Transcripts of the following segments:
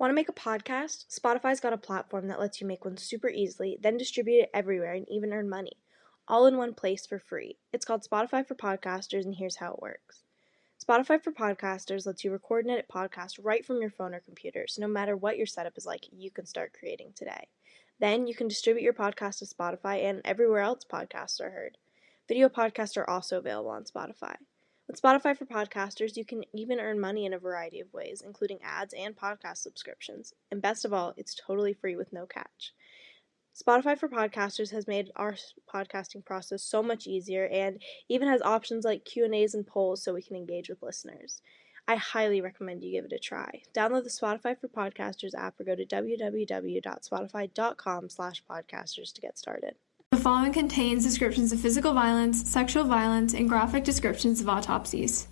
Want to make a podcast? Spotify's got a platform that lets you make one super easily, then distribute it everywhere and even earn money, all in one place for free. It's called Spotify for Podcasters, and here's how it works. Spotify for Podcasters lets you record and edit podcasts right from your phone or computer, so no matter what your setup is like, you can start creating today. Then you can distribute your podcast to Spotify and everywhere else podcasts are heard. Video podcasts are also available on Spotify. With Spotify for Podcasters, you can even earn money in a variety of ways, including ads and podcast subscriptions. And best of all, it's totally free with no catch. Spotify for Podcasters has made our podcasting process so much easier and even has options like Q&As and polls so we can engage with listeners. I highly recommend you give it a try. Download the Spotify for Podcasters app or go to www.spotify.com/podcasters to get started. The following contains descriptions of physical violence, sexual violence, and graphic descriptions of autopsies.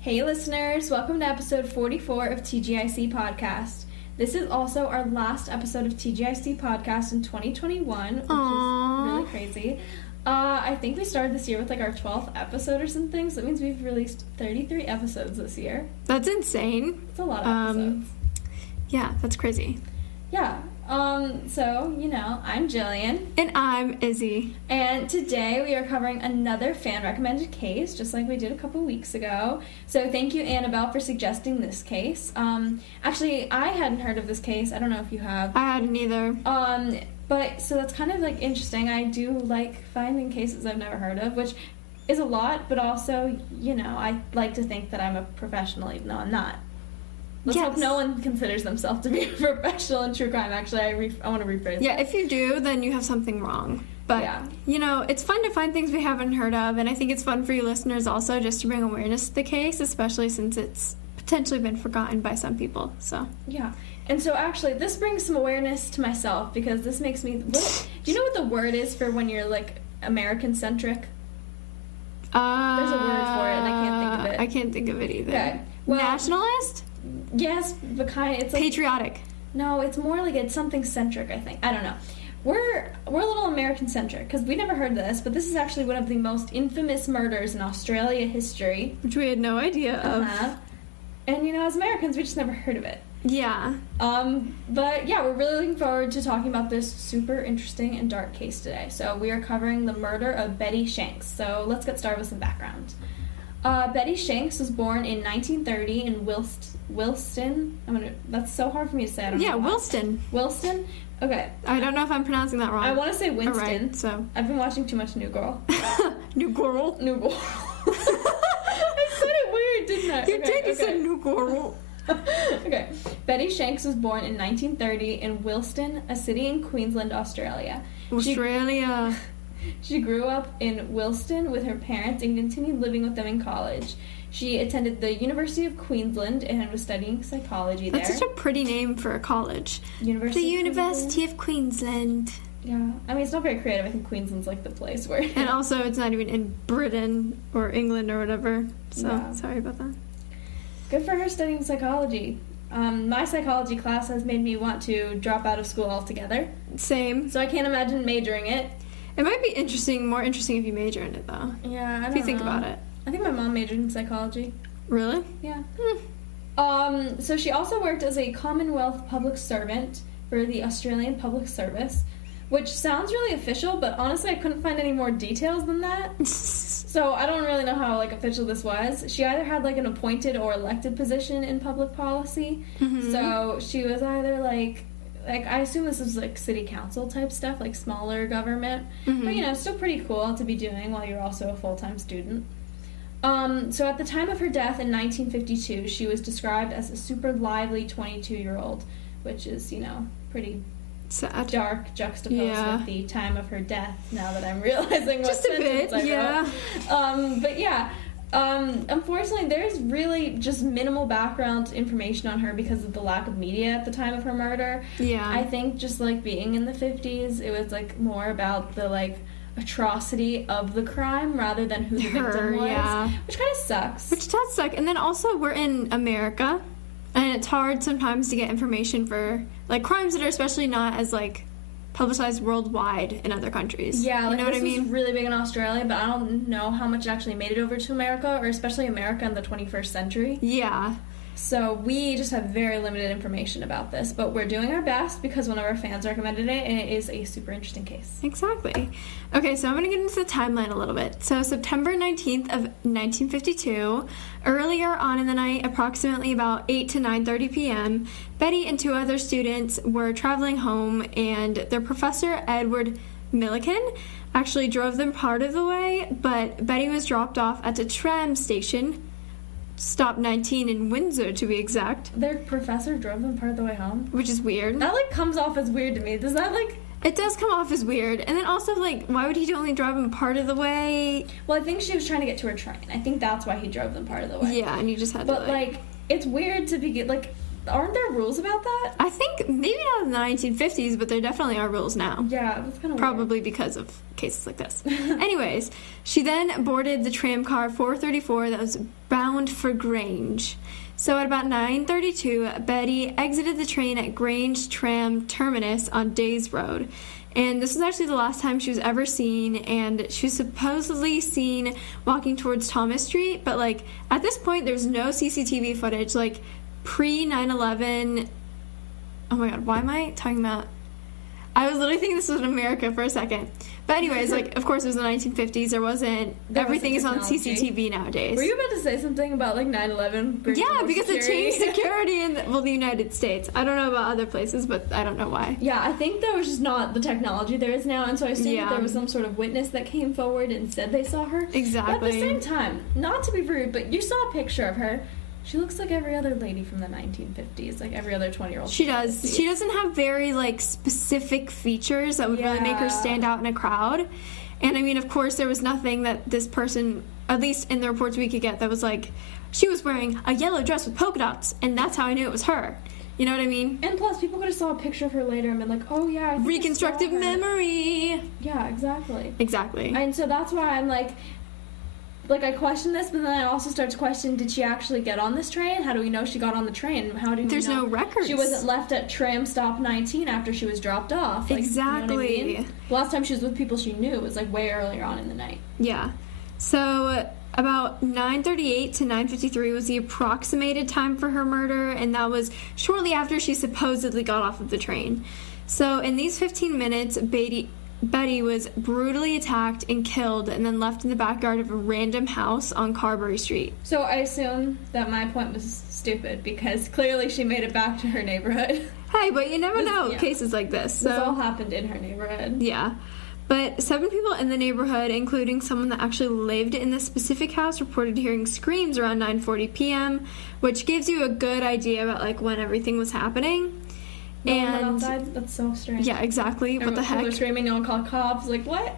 Hey listeners, welcome to episode 44 of TGIC Podcast. This is also our last episode of TGIC Podcast in 2021, which is really crazy. I think we started this year with like our 12th episode or something, so that means we've released 33 episodes this year. That's insane. It's a lot of episodes. Yeah, that's crazy. Yeah. So, I'm Jillian. And I'm Izzy. And today we are covering another fan-recommended case, just like we did a couple weeks ago. So thank you, Annabelle, for suggesting this case. Actually, I hadn't heard of this case. I don't know if you have. I hadn't either. But, so that's kind of, like, interesting. I do like finding cases I've never heard of, which is a lot, but also, I like to think that I'm a professional, even though I'm not. Let's hope no one considers themselves to be a professional in true crime. Actually, I want to rephrase Yeah, that. if you do, then you have something wrong. But, it's fun to find things we haven't heard of, and I think it's fun for you listeners also just to bring awareness to the case, especially since it's potentially been forgotten by some people, so. Yeah. And so, actually, this brings some awareness to myself, because this makes me... do you know what the word is for when you're, like, American-centric? There's a word for it, and I can't think of it. I can't think of it either. Okay. Well, nationalist? Yes, but kind of... It's like, patriotic. No, it's more like it's something centric, I think. I don't know. We're a little American-centric, because we never heard this, but this is actually one of the most infamous murders in Australia history. Which we had no idea of. And, as Americans, we just never heard of it. Yeah. But yeah, we're really looking forward to talking about this super interesting and dark case today. So we are covering the murder of Betty Shanks. So let's get started with some background. Betty Shanks was born in 1930 in Wilston. That's so hard for me to say. I don't know why. Wilston. Wilston? Okay. I don't know if I'm pronouncing that wrong. I want to say Winston. Right, so. I've been watching too much New Girl. New Girl? New Girl. I said it weird, didn't I? You did. You said New Girl. Okay. Betty Shanks was born in 1930 in Wilston, a city in Queensland, Australia. She grew up in Wilston with her parents and continued living with them in college. She attended the University of Queensland and was studying psychology there. That's such a pretty name for a college. University of Queensland. Yeah. I mean, it's not very creative. I think Queensland's like the place where... And also, it's not even in Britain or England or whatever. So, sorry about that. Good for her studying psychology. My psychology class has made me want to drop out of school altogether. Same. So I can't imagine majoring it. It might be more interesting if you major in it, though. Yeah, I don't know. If you think about it. I think my mom majored in psychology. Really? Yeah. So she also worked as a Commonwealth public servant for the Australian Public Service, which sounds really official, but honestly I couldn't find any more details than that. So I don't really know how official this was. She either had an appointed or elected position in public policy. Mm-hmm. So she was either I assume this is city council type stuff, smaller government. Mm-hmm. But still pretty cool to be doing while you're also a full-time student. So at the time of her death in 1952, she was described as a super lively 22-year-old, which is, pretty sad, dark, juxtaposed with the time of her death, now that I'm realizing what just a bit, I wrote. But yeah, unfortunately, there's really just minimal background information on her because of the lack of media at the time of her murder. Yeah. I think just, being in the 50s, it was, more about the, atrocity of the crime rather than who the victim was. Yeah. Which kind of sucks. Which does suck. And then also, we're in America, and it's hard sometimes to get information for, crimes that are especially not as, publicized worldwide in other countries. Yeah, like, you know what I mean? Was really big in Australia, but I don't know how much it actually made it over to America, or especially America in the 21st century. Yeah. So we just have very limited information about this, but we're doing our best because one of our fans recommended it, and it is a super interesting case. Exactly. Okay, so I'm going to get into the timeline a little bit. So September 19th of 1952, earlier on in the night, approximately about 8 to 9:30 p.m., Betty and 2 other students were traveling home, and their professor, Edward Milliken, actually drove them part of the way, but Betty was dropped off at the tram station, Stop 19 in Windsor, to be exact. Their professor drove them part of the way home? Which is weird. That, like, comes off as weird to me. Does that, like... It does come off as weird. And then also, like, why would he only drive them part of the way? Well, I think she was trying to get to her train. I think that's why he drove them part of the way. Yeah, and you just had to, to, like... It's weird to be... Like, aren't there rules about that? I think maybe not in the 1950s, but there definitely are rules now. Yeah, that's kind of Probably because of cases like this. Anyways, she then boarded the tram car 434 that was bound for Grange. So at about 9:32, Betty exited the train at Grange Tram Terminus on Days Road. And this was actually the last time she was ever seen, and she was supposedly seen walking towards Thomas Street, but, like, at this point, there's no CCTV footage. Like, pre-9/11... Oh my god, why am I talking about... I was literally thinking this was in America for a second. But anyways, like, of course, it was the 1950s. There wasn't... Everything is on CCTV nowadays. Were you about to say something about, like, 9/11? Yeah, because it changed security in, the United States. I don't know about other places, but I don't know why. Yeah, I think there was just not the technology there is now, and so I assume that there was some sort of witness that came forward and said they saw her. Exactly. But at the same time, not to be rude, but you saw a picture of her. She looks like every other lady from the 1950s, like every other 20-year-old. She does. She doesn't have very, like, specific features that would really make her stand out in a crowd. And, I mean, of course, there was nothing that this person, at least in the reports we could get, that was like, she was wearing a yellow dress with polka dots, and that's how I knew it was her. You know what I mean? And plus, people could have saw a picture of her later and been like, oh, yeah, I think reconstructive memory. Yeah, exactly. Exactly. And so that's why I'm like, I question this, but then I also start to question, did she actually get on this train? How do we know she got on the train? How do we There's know no records. She wasn't left at tram stop 19 after she was dropped off. Like, exactly. You know what I mean? The last time she was with people she knew was, like, way earlier on in the night. Yeah. So about 9:38 to 9:53 was the approximated time for her murder, and that was shortly after she supposedly got off of the train. So in these 15 minutes, Betty was brutally attacked and killed and then left in the backyard of a random house on Carberry Street. So I assume that my point was stupid because clearly she made it back to her neighborhood. Hey, but you never know cases like this. So. This all happened in her neighborhood. Yeah. But 7 people in the neighborhood, including someone that actually lived in this specific house, reported hearing screams around 9:40 p.m., which gives you a good idea about, like, when everything was happening. No one went outside? That's so strange. Yeah, exactly. What the heck? People were screaming, no one called cops. Like, what?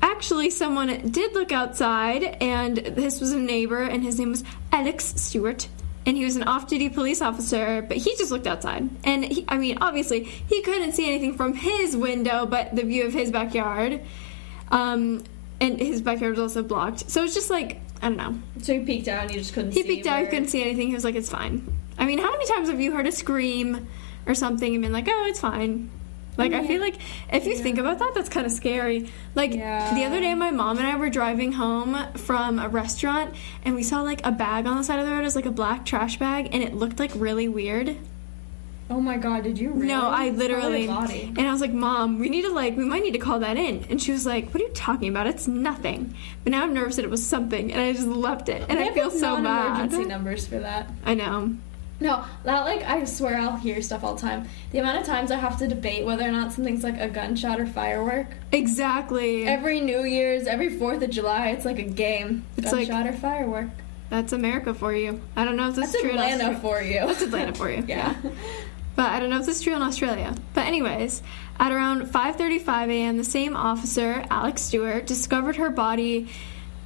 Actually, someone did look outside, and this was a neighbor, and his name was Alex Stewart, and he was an off-duty police officer, but he just looked outside. And, obviously, he couldn't see anything from his window, but the view of his backyard, and his backyard was also blocked. So it's just like, I don't know. So he peeked out, and you just couldn't see. He peeked out, he couldn't see anything. He was like, it's fine. I mean, how many times have you heard a scream or something and been like, oh, it's fine? Like, I feel like if you think about that, that's kind of scary. Like, the other day, my mom and I were driving home from a restaurant, and we saw, like, a bag on the side of the road. It was, like, a black trash bag, and it looked, like, really weird. Oh, my God, did you really? No, I literally, and I was like, Mom, we might need to call that in. And she was like, what are you talking about? It's nothing. But now I'm nervous that it was something, and I just left it, and I feel so bad. Non-emergency numbers for that. I know. No, that, like, I swear I'll hear stuff all the time. The amount of times I have to debate whether or not something's, like, a gunshot or firework. Exactly. Every New Year's, every 4th of July, it's like a game. It's gunshot or firework. That's America for you. I don't know if this is true. That's Atlanta for you. That's Atlanta for you. Yeah. But I don't know if this is true in Australia. But anyways, at around 5:35 a.m., the same officer, Alex Stewart, discovered her body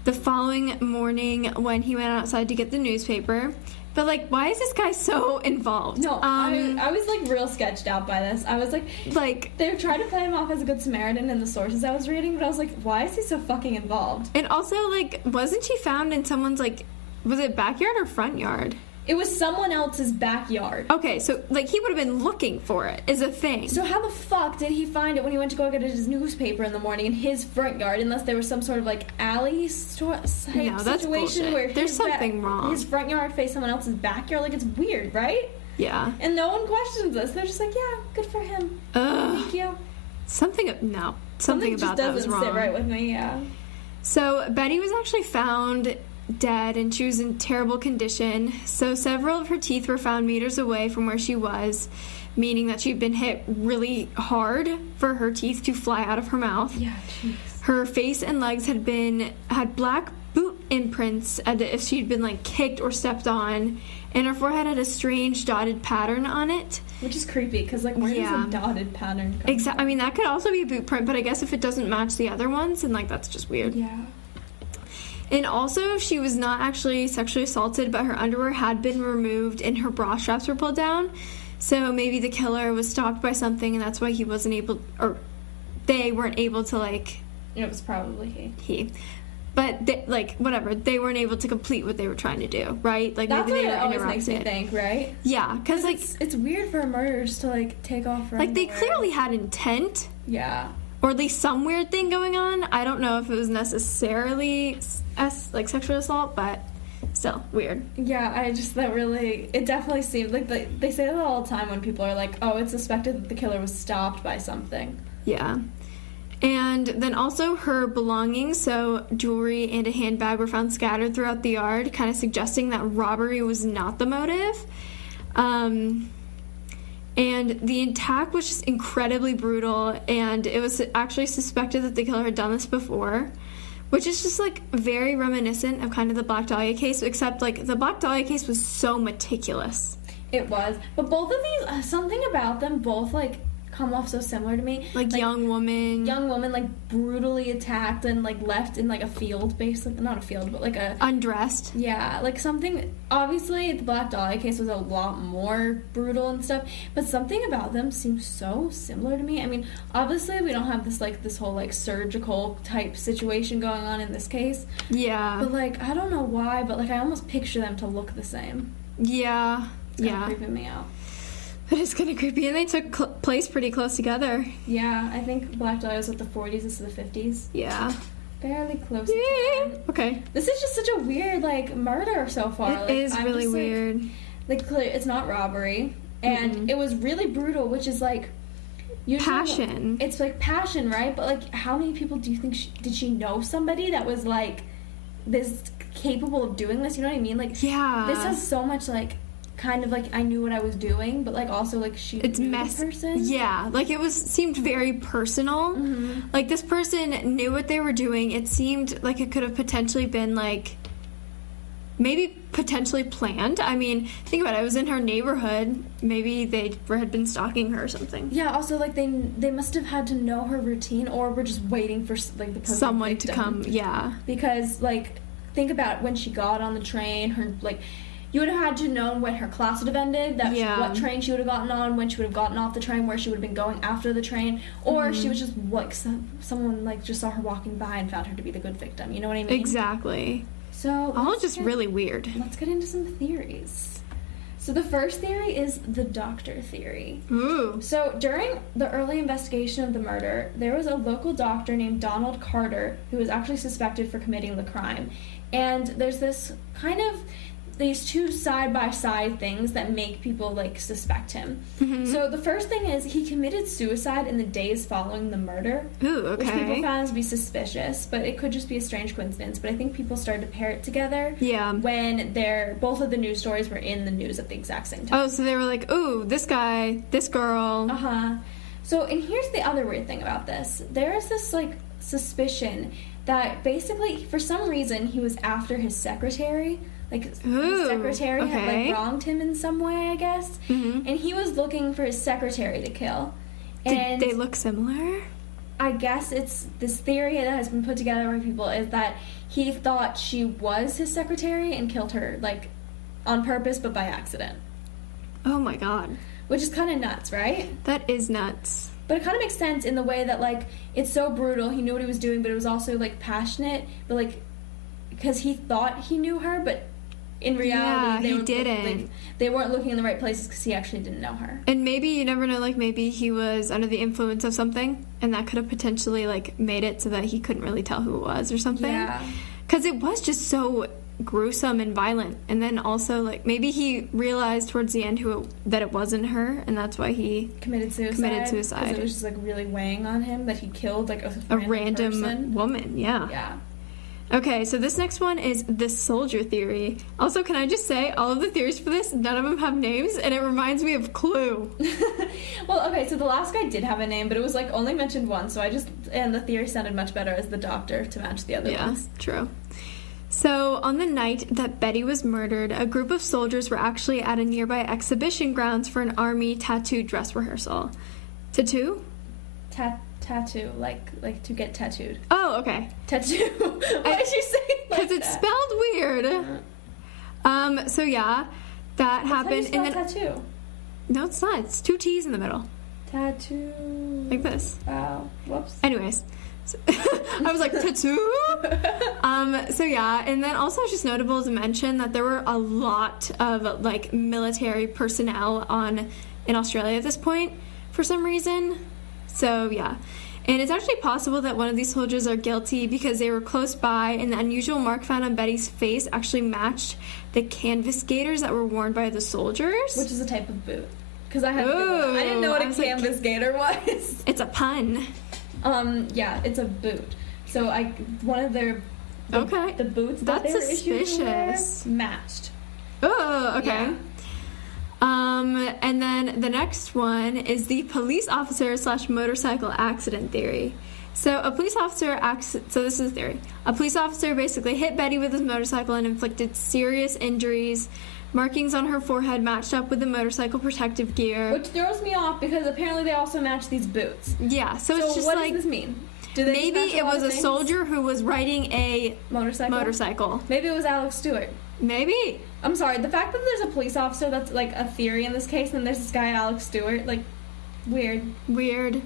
the following morning when he went outside to get the newspaper. But, like, why is this guy so involved? No, I was, like, real sketched out by this. I was, like, they're trying to play him off as a good Samaritan in the sources I was reading, but I was like, why is he so fucking involved? And also, like, wasn't she found in someone's, like, was it backyard or front yard? It was someone else's backyard. Okay, so, like, he would have been looking for it, is a thing. So how the fuck did he find it when he went to go get his newspaper in the morning in his front yard, unless there was some sort of, like, alley type situation bullshit. where there's something wrong. His front yard faced someone else's backyard? Like, it's weird, right? Yeah. And no one questions this. They're just like, yeah, good for him. Thank you. Something about that was wrong. Sit right with me, yeah. So Betty was actually found dead, and she was in terrible condition. So several of her teeth were found meters away from where she was, meaning that she'd been hit really hard for her teeth to fly out of her mouth. Yeah, jeez. Her face and legs had black boot imprints as if she'd been, like, kicked or stepped on, and her forehead had a strange dotted pattern on it. Which is creepy, because, like, where does a dotted pattern come from? I mean, that could also be a boot print, but I guess if it doesn't match the other ones, then, like, that's just weird. Yeah. And also, she was not actually sexually assaulted, but her underwear had been removed and her bra straps were pulled down. So maybe the killer was stalked by something, and that's why he wasn't able, or they weren't able to, like... It was probably he. But, whatever, they weren't able to complete what they were trying to do, right? Like, that's maybe they what were it always interrupted. makes me think, right? Yeah, because, like... It's weird for murderers to, like, take off from... Like, they clearly had intent. Yeah. Or at least some weird thing going on. I don't know if it was necessarily sexual assault, but still weird. Yeah, it definitely seemed like they say that all the time when people are like, oh, it's suspected that the killer was stopped by something. Yeah. And then also her belongings, so jewelry and a handbag, were found scattered throughout the yard, kind of suggesting that robbery was not the motive. And the attack was just incredibly brutal, and it was actually suspected that the killer had done this before, which is just, like, very reminiscent of kind of the Black Dahlia case, except, like, the Black Dahlia case was so meticulous. It was. But both of these, something about them both, like, come off so similar to me. Like young woman, like, brutally attacked and, like, left in, like, a field, basically. Not a field, but, like, a... Undressed. Yeah, like, something... Obviously, the Black Dahlia case was a lot more brutal and stuff, but something about them seems so similar to me. I mean, obviously, we don't have this whole, like, surgical type situation going on in this case. Yeah. But, like, I don't know why, but, like, I almost picture them to look the same. Yeah. It's kind of creeping me out. It is kind of creepy, and they took place pretty close together. Yeah, I think Black Dahlia was at the 40s, this is the 50s. Yeah. Fairly close. Okay. This is just such a weird, like, murder so far. It is really weird. Like, it's not robbery, and it was really brutal, which is, like... Usually, passion. It's, like, passion, right? But, like, how many people do you think did she know somebody that was, like, this capable of doing this? You know what I mean? Like, yeah. This has so much, like... kind of like I knew what I was doing, but like also like she knew the person. Yeah, like it seemed very personal. Like this person knew what they were doing. It seemed like it could have potentially been like maybe potentially planned. I mean, think about it. It was in her neighborhood. Maybe they had been stalking her or something. Yeah. Also, like they must have had to know her routine, or were just waiting for like the perfect someone victim. to come. Yeah. Because like think about when she got on the train. Her like. You would have had to know when her class would have ended, what train she would have gotten on, when she would have gotten off the train, where she would have been going after the train, or she was just like someone like just saw her walking by and found her to be the good victim. You know what I mean? Exactly. So all just really weird. Let's get into some theories. So the first theory is the doctor theory. Ooh. So during the early investigation of the murder, there was a local doctor named Donald Carter who was actually suspected for committing the crime, and there's this kind of these two side-by-side things that make people, like, suspect him. So the first thing is he committed suicide in the days following the murder. Ooh, okay. Which people found to be suspicious, but it could just be a strange coincidence. But I think people started to pair it together when both of the news stories were in the news at the exact same time. Oh, so they were like, ooh, this guy, this girl. So, and here's the other weird thing about this. There is this, like, suspicion that basically, for some reason, he was after his secretary. Like, his secretary had, like, wronged him in some way, I guess. And he was looking for his secretary to kill. Did they look similar? I guess it's this theory that has been put together by people is that he thought she was his secretary and killed her, like, on purpose, but by accident. Oh, my God. Which is kind of nuts, right? That is nuts. But it kind of makes sense in the way that, like, it's so brutal. He knew what he was doing, but it was also, like, passionate. But, like, because he thought he knew her, but in reality, they weren't looking in the right places because he actually didn't know her. And maybe, you never know, like, maybe he was under the influence of something, and that could have potentially, like, made it so that he couldn't really tell who it was or something. Yeah. Because it was just so gruesome and violent. And then also, like, maybe he realized towards the end that it wasn't her, and that's why he committed suicide. Because it was just, like, really weighing on him that he killed, like, a random woman. Yeah. Yeah. Okay, so this next one is the soldier theory. Also, can I just say, all of the theories for this, none of them have names, and it reminds me of Clue. Well, okay, so the last guy did have a name, but it was, like, only mentioned once, and the theory sounded much better as the doctor to match the other ones. Yeah, true. So, on the night that Betty was murdered, a group of soldiers were actually at a nearby exhibition grounds for an army tattoo dress rehearsal. Tattoo, like to get tattooed. Oh, okay. Tattoo. Why did you say it like that? Because it's spelled weird. So yeah, that happened. How do you spell tattoo? No, it's not. It's 2 T's in the middle. Tattoo. Like this. Wow. Whoops. Anyways. So, I was like, tattoo? So yeah, and then also it's just notable to mention that there were a lot of, like, military personnel in Australia at this point for some reason. So, yeah. And it's actually possible that one of these soldiers are guilty because they were close by, and the unusual mark found on Betty's face actually matched the canvas gaiters that were worn by the soldiers. Which is a type of boot. Because I didn't know what a canvas gaiter was. It's a pun. Yeah, it's a boot. So one of their the boots that that's they were suspicious. Matched. Oh, okay. Yeah. And then the next one is the police officer / motorcycle accident theory. So a police officer so this is the theory. A police officer basically hit Betty with his motorcycle and inflicted serious injuries. Markings on her forehead matched up with the motorcycle protective gear. Which throws me off because apparently they also match these boots. Yeah, so it's just what like... does this mean? Maybe it was a soldier who was riding a motorcycle. Maybe it was Alex Stewart. Maybe. I'm sorry, the fact that there's a police officer that's, like, a theory in this case, and then there's this guy, Alex Stewart, like, weird.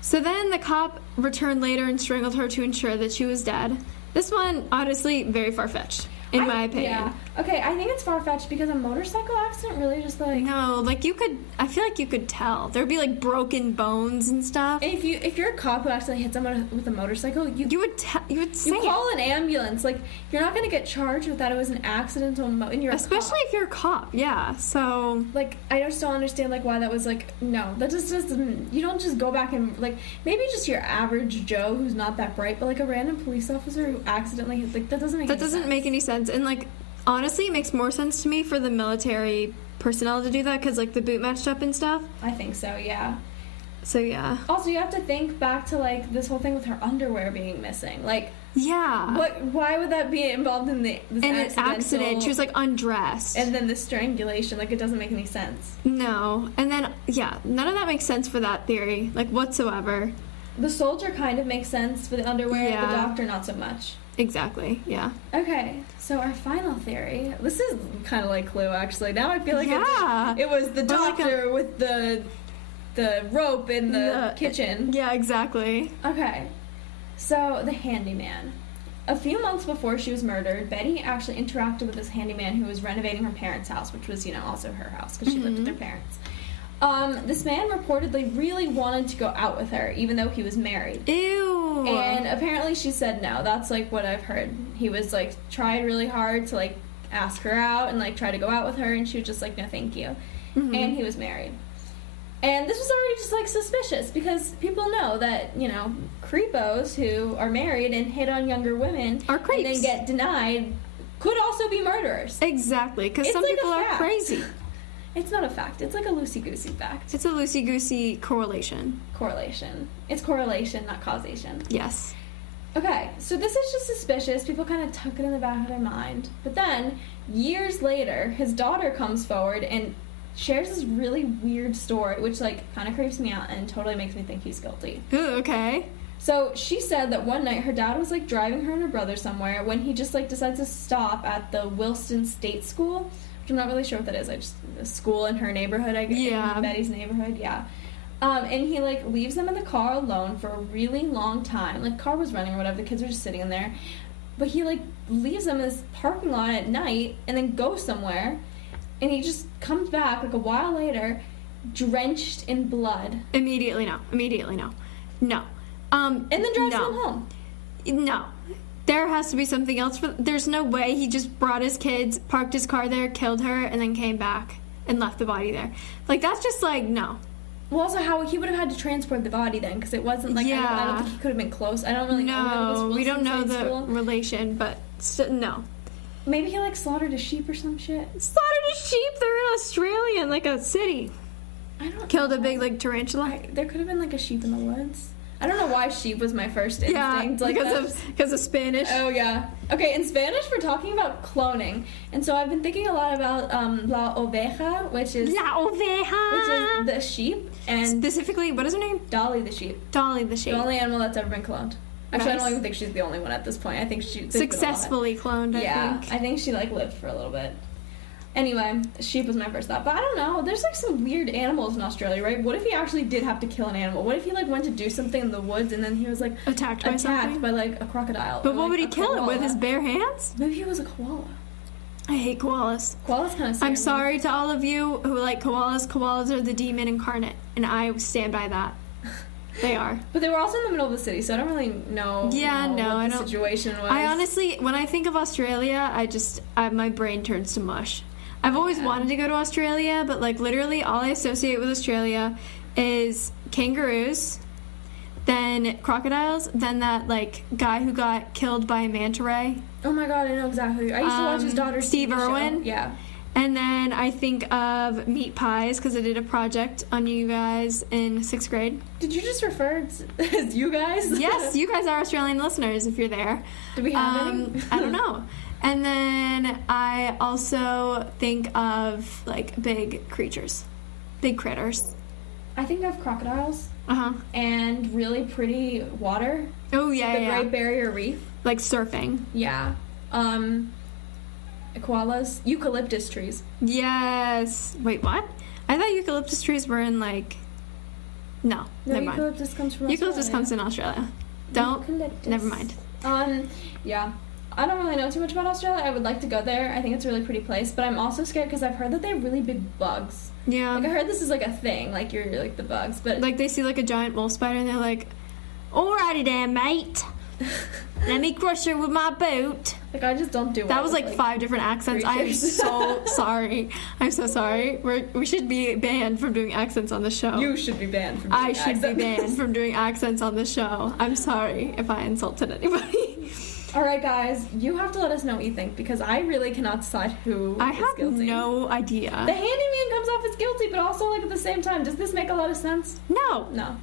So then the cop returned later and strangled her to ensure that she was dead. This one, honestly, very far-fetched, in my opinion. Yeah. Okay, I think it's far-fetched because a motorcycle accident really just, like... No, like, I feel like you could tell. There'd be, like, broken bones and stuff. And if you're a cop who accidentally hit someone with a motorcycle, you would say you call an ambulance. Like, you're not going to get charged with that. It was an accidental and you're especially if you're a cop, yeah, so... Like, I just don't understand, like, why that was, like, no. That just doesn't... You don't just go back and, like, maybe just your average Joe who's not that bright, but, like, a random police officer who accidentally hit... Like, that doesn't make any sense. And, like... Honestly, it makes more sense to me for the military personnel to do that because, like, the boot matched up and stuff. I think so, yeah. So, yeah. Also, you have to think back to, like, this whole thing with her underwear being missing. Like... Yeah. Why would that be involved in this accident? She was, like, undressed. And then the strangulation. Like, it doesn't make any sense. No. And then, yeah, none of that makes sense for that theory. Like, whatsoever. The soldier kind of makes sense for the underwear. Yeah. The doctor, not so much. Exactly, yeah. Okay, so our final theory. This is kind of like Clue, actually. Now I feel like it was the doctor with the rope in the kitchen. Yeah, exactly. Okay, so the handyman. A few months before she was murdered, Betty actually interacted with this handyman who was renovating her parents' house, which was, also her house because she lived with her parents. This man reportedly really wanted to go out with her, even though he was married. Ew. And apparently she said no. That's, like, what I've heard. He was, like, tried really hard to, like, ask her out and, like, try to go out with her, and she was just like, no, thank you. Mm-hmm. And he was married. And this was already just, like, suspicious, because people know that, creepos who are married and hit on younger women are creeps. And then get denied could also be murderers. Exactly, because some people are crazy. It's not a fact. It's like a loosey-goosey fact. It's a loosey-goosey correlation. It's correlation, not causation. Yes. Okay, so this is just suspicious. People kind of tuck it in the back of their mind. But then, years later, his daughter comes forward and shares this really weird story, which, like, kind of creeps me out and totally makes me think he's guilty. Ooh, okay. So, she said that one night her dad was, like, driving her and her brother somewhere when he just, like, decides to stop at the Wilston State School. I'm not really sure what that is. A school in her neighborhood, I guess. Yeah. In Betty's neighborhood, yeah. And he, like, leaves them in the car alone for a really long time. Like, car was running or whatever. The kids were just sitting in there. but he, like, leaves them in this parking lot at night and then goes somewhere, and he just comes back, like, a while later, drenched in blood. Immediately no. No. And then drives them home. No. There has to be something else. There's no way he just brought his kids, parked his car there, killed her, and then came back and left the body there. Like, that's just, like, no. Well, also, how he would have had to transport the body then, because it wasn't, like, I don't think he could have been close. I don't really know. No, we don't know the relation, but no. Maybe he, like, slaughtered a sheep or some shit. Slaughtered a sheep? They're in Australia, in, like, a city. I don't Killed know. a big, like, tarantula? There could have been, like, a sheep in the woods. I don't know why sheep was my first instinct. Yeah, because of Spanish. Oh, yeah. Okay, in Spanish, we're talking about cloning. And so I've been thinking a lot about la oveja, which is... La oveja! Which is the sheep. And specifically, what is her name? Dolly the sheep. Dolly the sheep. The only animal that's ever been cloned. Actually, Nice. I don't even think she's the only one at this point. I think she... Successfully cloned, I think. I think she, like, lived for a little bit. Anyway, sheep was my first thought. But I don't know. There's, like, some weird animals in Australia, right? What if he actually did have to kill an animal? What if he, like, went to do something in the woods and then he was, like... Attacked by something? by, like, a crocodile. But or, what like, would he a kill it with? koala. His bare hands? Maybe he was a koala. I hate koalas. Koalas kind of scary. I'm sorry to all of you who like koalas. Koalas are the demon incarnate, and I stand by that. They are. But they were also in the middle of the city, so I don't really know. Yeah, what I the don't. Situation was. I honestly, when I think of Australia, my brain turns to mush. I've always wanted to go to Australia, but like literally all I associate with Australia is kangaroos, then crocodiles, then that like guy who got killed by a manta ray. Oh my god, I know exactly. I used to watch his daughter's Steve TV Irwin. Show. Yeah. And then I think of meat pies because I did a project on you guys in 6th grade. Did you just refer to as you guys? Yes, you guys are Australian listeners if you're there. Do we have any? I don't know. And then I also think of like big creatures, big critters. I think of crocodiles. Uh-huh. And really pretty water. Oh, yeah, The Great Barrier Reef. Like surfing. Yeah. Koalas. Eucalyptus trees. Yes. Wait, what? I thought eucalyptus trees were in like... No, never mind. Eucalyptus comes from Eucalyptus comes in Australia. Don't. Eucalyptus. Never mind. Yeah. I don't really know too much about Australia. I would like to go there. I think it's a really pretty place. But I'm also scared because I've heard that they have really big bugs. Yeah. Like, I heard this is, like, a thing. Like, you're, like, the bugs. But... Like, they see, like, a giant wolf spider and they're like, alrighty then, mate. Let me crush her with my boot. Like, I just don't do it. That was, like 5 different accents. I am so sorry. I'm so sorry. We should be banned from doing accents on the show. You should be banned from doing accents. I should be banned from doing accents on the show. I'm sorry if I insulted anybody. Alright, guys, you have to let us know what you think, because I really cannot decide who I is have guilty. no idea. The handyman comes off as guilty, but also, like, at the same time, does this make a lot of sense? No. No.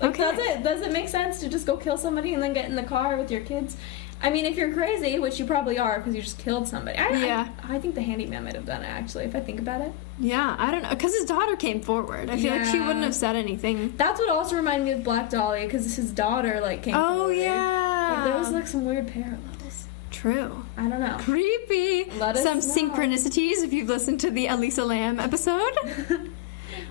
Like, Okay. Does it make sense to just go kill somebody and then get in the car with your kids? I mean, if you're crazy, which you probably are because you just killed somebody. I think the handyman might have done it, actually, if I think about it. Yeah, I don't know. Because his daughter came forward. I feel like she wouldn't have said anything. That's what also reminded me of Black Dahlia, because his daughter, like, came forward. Oh, yeah. Like, there was, like, some weird parallels. True. I don't know. Creepy. Let us Some know. synchronicities if you've listened to the Elisa Lamb episode.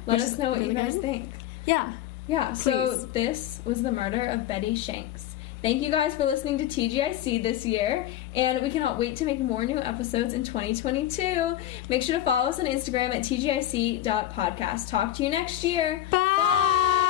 Let us know what really you guys good. think. Yeah. Yeah, so Please. this was the murder of Betty Shanks. Thank you guys for listening to TGIC this year, and we cannot wait to make more new episodes in 2022. Make sure to follow us on Instagram at tgic.podcast. Talk to you next year. Bye.